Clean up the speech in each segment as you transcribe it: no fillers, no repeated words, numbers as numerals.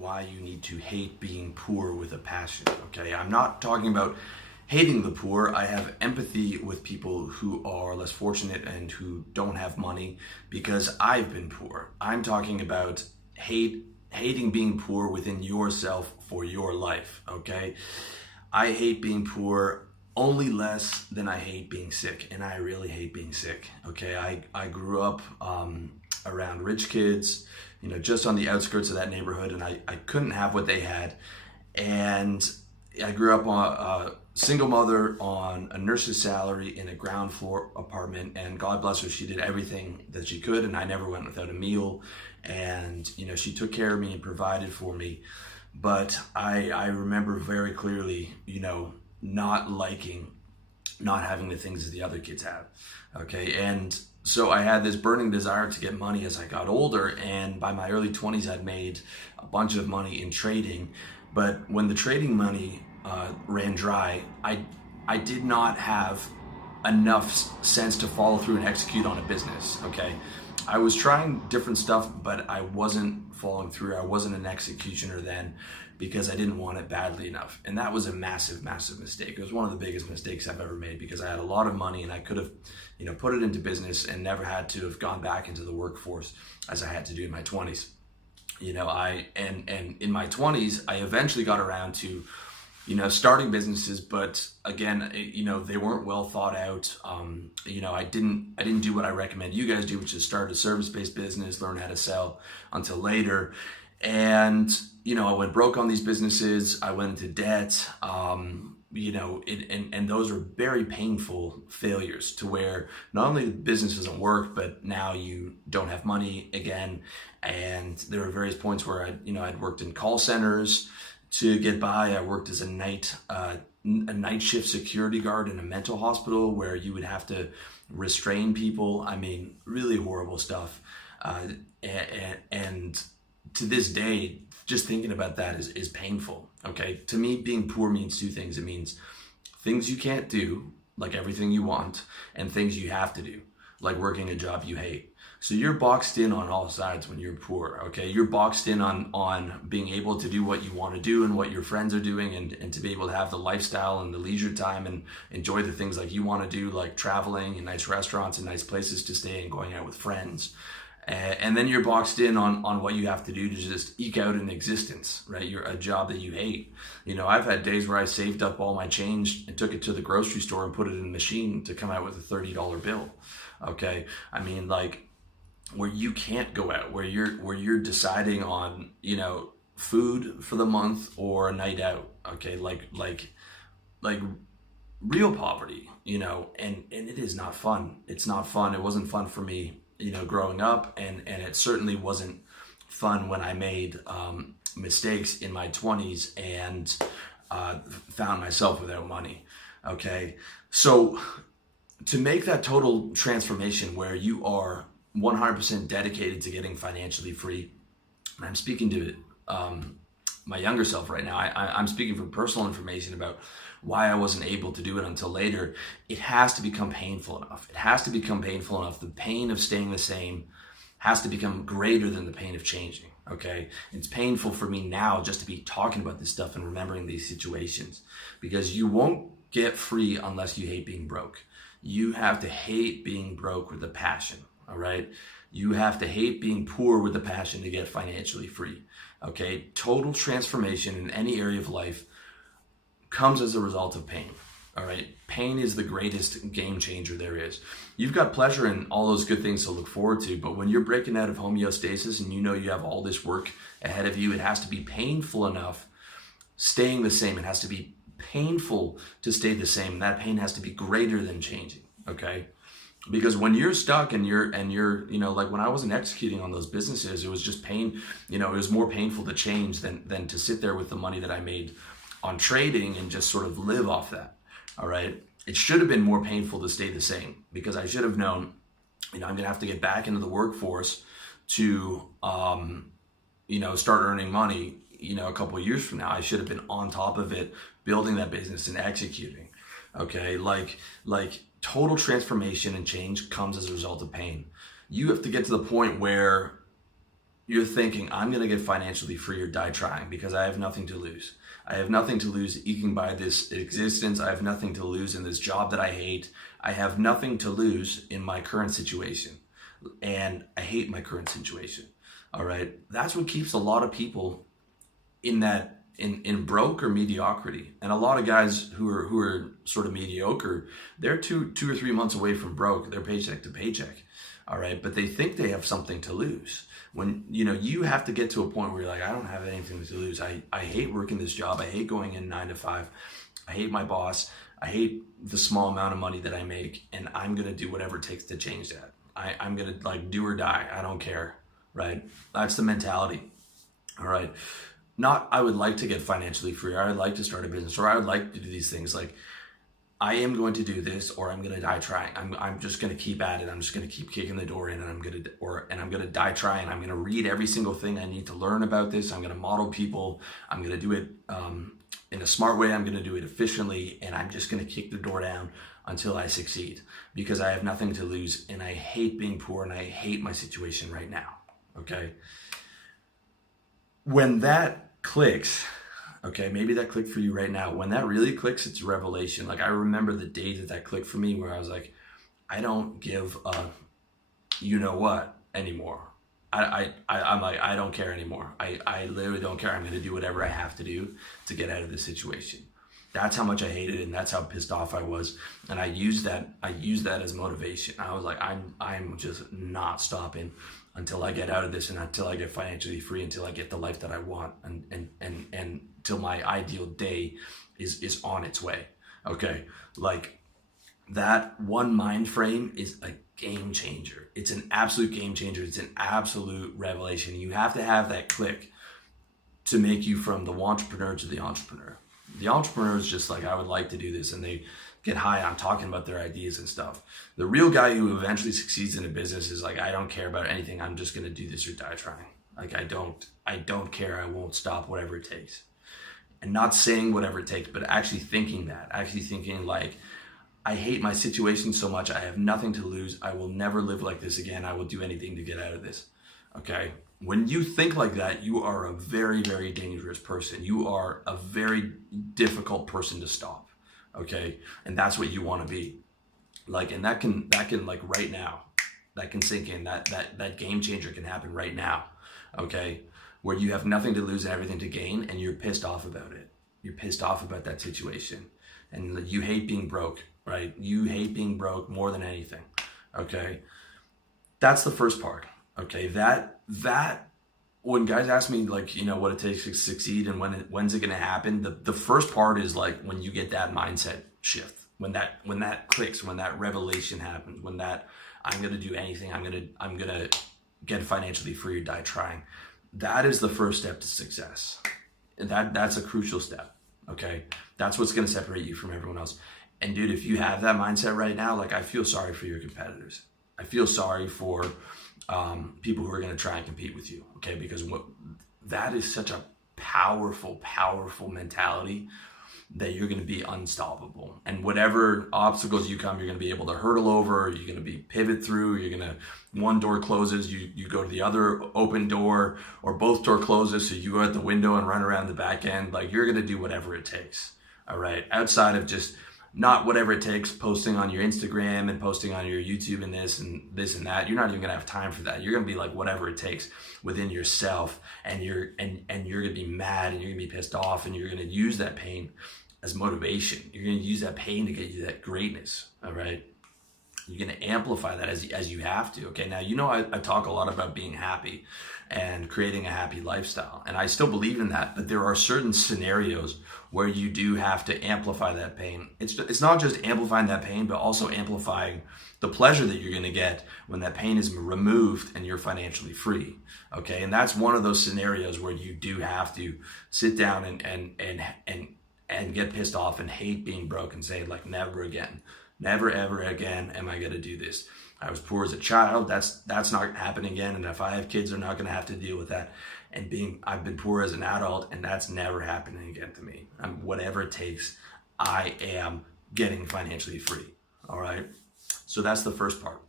why you need to hate being poor with a passion, okay? I'm not talking about hating the poor. I have empathy with people who are less fortunate and who don't have money because I've been poor. I'm talking about hating being poor within yourself for your life, okay? I hate being poor only less than I hate being sick, and I really hate being sick, okay? I grew up around rich kids, just on the outskirts of that neighborhood, and I couldn't have what they had. And I grew up on a single mother on a nurse's salary in a ground floor apartment, and God bless her, she did everything that she could, and I never went without a meal. And she took care of me and provided for me. But I remember very clearly, not having the things that the other kids have, okay? And so I had this burning desire to get money as I got older, and by my early 20s I'd made a bunch of money in trading. But when the trading money ran dry, I did not have enough sense to follow through and execute on a business, okay? I was trying different stuff, but I wasn't following through. I wasn't an executioner then because I didn't want it badly enough. And that was a massive, massive mistake. It was one of the biggest mistakes I've ever made because I had a lot of money and I could have, put it into business and never had to have gone back into the workforce as I had to do in my 20s. And in my 20s, I eventually got around to, starting businesses, but again, they weren't well thought out. I didn't do what I recommend you guys do, which is start a service-based business, learn how to sell until later. And, I went broke on these businesses. I went into debt, and those are very painful failures to where not only the business doesn't work, but now you don't have money again. And there are various points where I'd worked in call centers to get by. I worked as a night shift security guard in a mental hospital where you would have to restrain people. I mean, really horrible stuff. And to this day, just thinking about that is painful, okay? To me, being poor means two things. It means things you can't do, like everything you want, and things you have to do, like working a job you hate. So you're boxed in on all sides when you're poor, okay? You're boxed in on being able to do what you want to do and what your friends are doing and to be able to have the lifestyle and the leisure time and enjoy the things like you want to do, like traveling and nice restaurants and nice places to stay and going out with friends. And then you're boxed in on what you have to do to just eke out an existence, right? You're a job that you hate. I've had days where I saved up all my change and took it to the grocery store and put it in a machine to come out with a $30 bill, okay? I mean, like, where you can't go out, where you're deciding on, food for the month or a night out, okay? Like real poverty, and it is not fun. It's not fun. It wasn't fun for me, growing up, and it certainly wasn't fun when I made mistakes in my 20s and found myself without money, okay? So to make that total transformation where you are 100% dedicated to getting financially free, and I'm speaking to my younger self right now. I'm speaking from personal information about why I wasn't able to do it until later. It has to become painful enough. It has to become painful enough. The pain of staying the same has to become greater than the pain of changing, okay? It's painful for me now just to be talking about this stuff and remembering these situations because you won't get free unless you hate being broke. You have to hate being broke with a passion. All right. You have to hate being poor with the passion to get financially free. Okay. Total transformation in any area of life comes as a result of pain. All right. Pain is the greatest game changer there is. You've got pleasure and all those good things to look forward to, but when you're breaking out of homeostasis and you have all this work ahead of you, it has to be painful enough staying the same. It has to be painful to stay the same. And that pain has to be greater than changing. Okay. Because when you're stuck and you're, like when I wasn't executing on those businesses, it was just pain, it was more painful to change than to sit there with the money that I made on trading and just sort of live off that. All right. It should have been more painful to stay the same because I should have known, I'm going to have to get back into the workforce to, start earning money, a couple of years from now. I should have been on top of it, building that business and executing. Okay. Like total transformation and change comes as a result of pain. You have to get to the point where you're thinking, I'm going to get financially free or die trying because I have nothing to lose. I have nothing to lose eking by this existence. I have nothing to lose in this job that I hate. I have nothing to lose in my current situation. And I hate my current situation. All right. That's what keeps a lot of people in that, in broke or mediocrity. And a lot of guys who are sort of mediocre, they're two or 3 months away from broke. They're paycheck to paycheck. All right. But they think they have something to lose. When, you have to get to a point where you're like, I don't have anything to lose. I hate working this job. I hate going in 9 to 5. I hate my boss. I hate the small amount of money that I make, and I'm going to do whatever it takes to change that. I'm going to do or die. I don't care. Right. That's the mentality. All right. Not, I would like to get financially free, or I would like to start a business, or I would like to do these things. Like, I am going to do this, or I'm going to die trying. I'm just going to keep at it. I'm just going to keep kicking the door in, and I'm going to die trying. I'm going to read every single thing I need to learn about this. I'm going to model people. I'm going to do it in a smart way. I'm going to do it efficiently, and I'm just going to kick the door down until I succeed, because I have nothing to lose, and I hate being poor, and I hate my situation right now. Okay. When that clicks, okay, maybe that clicked for you right now. When that really clicks, it's a revelation. Like, I remember the day that clicked for me, where I was like, I don't give a what anymore. I'm like, I don't care anymore. I literally don't care. I'm going to do whatever I have to do to get out of this situation. That's how much I hated it, and that's how pissed off I was. And I used that as motivation. I was like, I'm just not stopping until I get out of this, and until I get financially free, until I get the life that I want, and until my ideal day is on its way. Okay. Like, that one mind frame is a game changer. It's an absolute game changer. It's an absolute revelation. You have to have that click to make you from the entrepreneur to the entrepreneur. The entrepreneur is just like, I would like to do this, and they get high on talking about their ideas and stuff. The real guy who eventually succeeds in a business is like, I don't care about anything. I'm just going to do this or die trying. Like, I don't care. I won't stop, whatever it takes. And not saying whatever it takes, but actually thinking like, I hate my situation so much. I have nothing to lose. I will never live like this again. I will do anything to get out of this. Okay. When you think like that, you are a very, very dangerous person. You are a very difficult person to stop. Okay. And that's what you want to be. Like, and that can like right now, that can sink in. That game changer can happen right now. Okay. Where you have nothing to lose and everything to gain, and you're pissed off about it. You're pissed off about that situation. And you hate being broke, right? You hate being broke more than anything. Okay. That's the first part. Okay. That when guys ask me, like, what it takes to succeed and when's it going to happen, the first part is like when you get that mindset shift, when that clicks, when that revelation happens, when that I'm going to do anything, I'm going to get financially free or die trying. That is the first step to success. That's a crucial step. Okay. That's what's going to separate you from everyone else. And dude, if you have that mindset right now, like, I feel sorry for your competitors. I feel sorry for people who are going to try and compete with you. Okay. Because that is such a powerful mentality that you're going to be unstoppable. And whatever obstacles you come, you're going to be able to hurdle over. You're going to be pivot through. You're going to, one door closes, you go to the other open door, or both door closes, so you go out the window and run around the back end. Like, you're going to do whatever it takes. All right. Outside of just not whatever it takes, posting on your Instagram and posting on your YouTube and this and that. You're not even gonna have time for that. You're gonna be like whatever it takes within yourself, and you're gonna be mad, and you're gonna be pissed off, and you're gonna use that pain as motivation. You're gonna use that pain to get you that greatness. All right. You're gonna amplify that as you have to. Okay. Now, I talk a lot about being happy and creating a happy lifestyle, and I still believe in that, but there are certain scenarios where you do have to amplify that pain. It's not just amplifying that pain, but also amplifying the pleasure that you're going to get when that pain is removed and you're financially free. Okay. And that's one of those scenarios where you do have to sit down and get pissed off and hate being broke and say, like, never again, never, ever again am I going to do this. I was poor as a child. That's not happening again. And if I have kids, they're not going to have to deal with that. And I've been poor as an adult, and that's never happening again to me. Whatever it takes, I am getting financially free. All right. So that's the first part.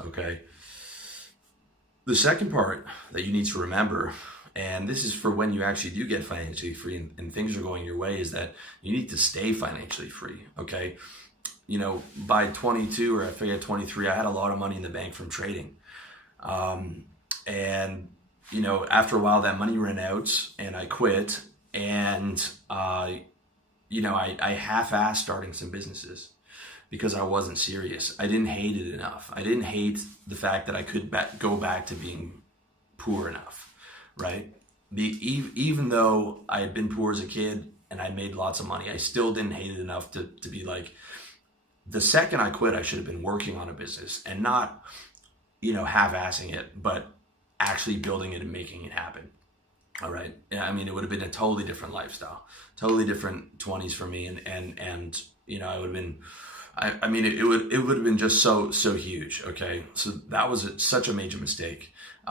Okay. The second part that you need to remember, and this is for when you actually do get financially free and things are going your way, is that you need to stay financially free, okay? You know, by 22 or I forget 23, I had a lot of money in the bank from trading. And, you know, after a while that money ran out and I quit, and, you know, I half-assed starting some businesses because I wasn't serious. I didn't hate it enough. I didn't hate the fact that I could go back to being poor enough, right? Even though I had been poor as a kid and I made lots of money, I still didn't hate it enough to be like, the second I quit, I should have been working on a business and not, you know, half-assing it, but actually building it and making it happen. All right. I mean, it would have been a totally different lifestyle, totally different 20s for me. And, you know, I would have been, I mean, it would have been just so huge. Okay. So that was such a major mistake.